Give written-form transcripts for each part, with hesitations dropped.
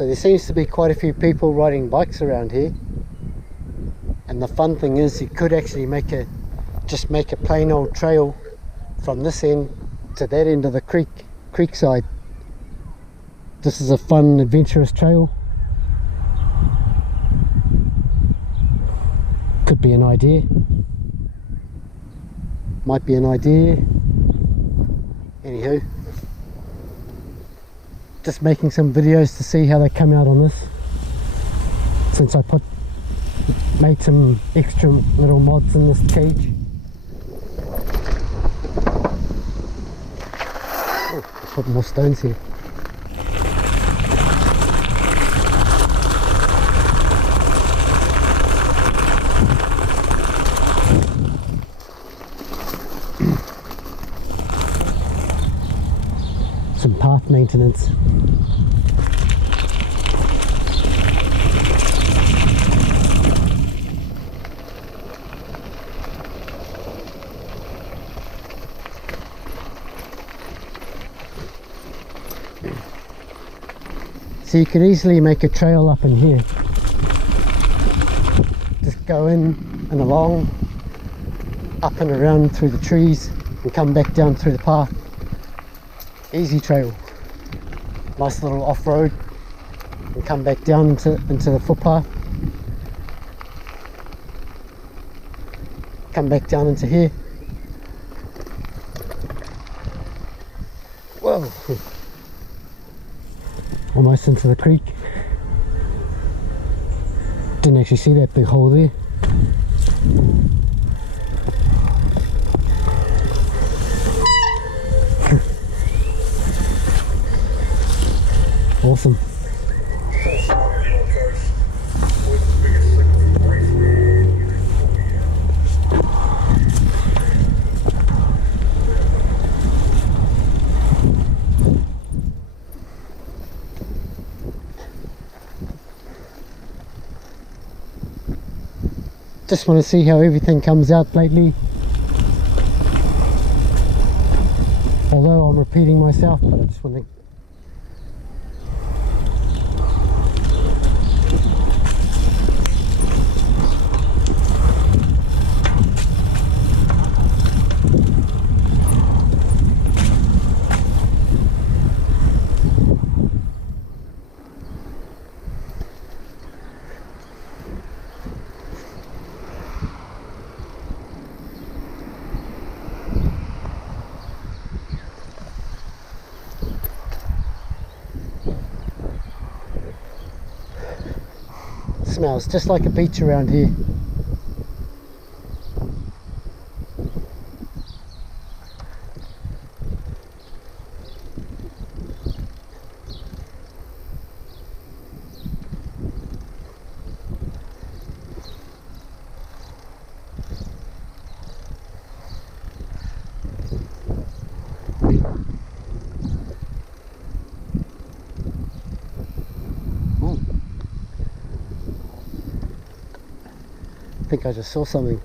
So there seems to be quite a few people riding bikes around here, and the fun thing is you could actually just make a plain old trail from this end to that end of the creek side. This is a fun adventurous trail. Could be an idea, might be an idea. Anywho, just making some videos to see how they come out on this, since I made some extra little mods in this cage. Oh, put more stones here. Some path maintenance. So you could easily make a trail up in here. Just go in and along, up and around through the trees, and come back down through the path. Easy trail. Nice little off-road, and come back down into the footpath. Come back down into here. Whoa! Almost into the creek. Didn't actually see that big hole there. Awesome. Just want to see how everything comes out lately. Although I'm repeating myself, but I just want to smells just like a beach around here. I think I just saw something.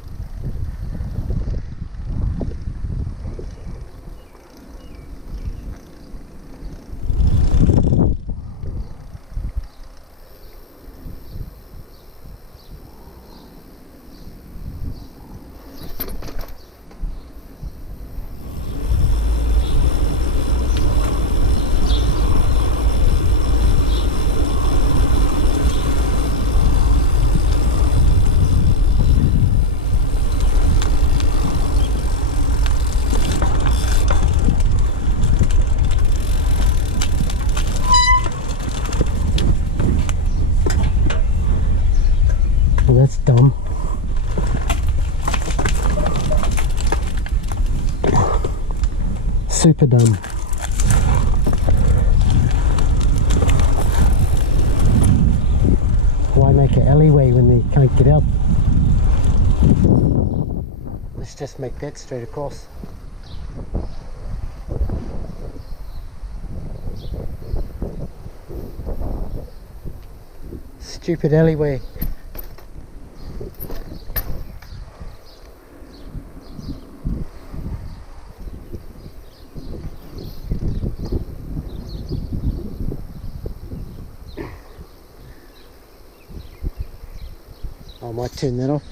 Well, that's dumb. Super dumb. Why make an alleyway when they can't get out? Let's just make that straight across. Stupid alleyway. I might turn that off.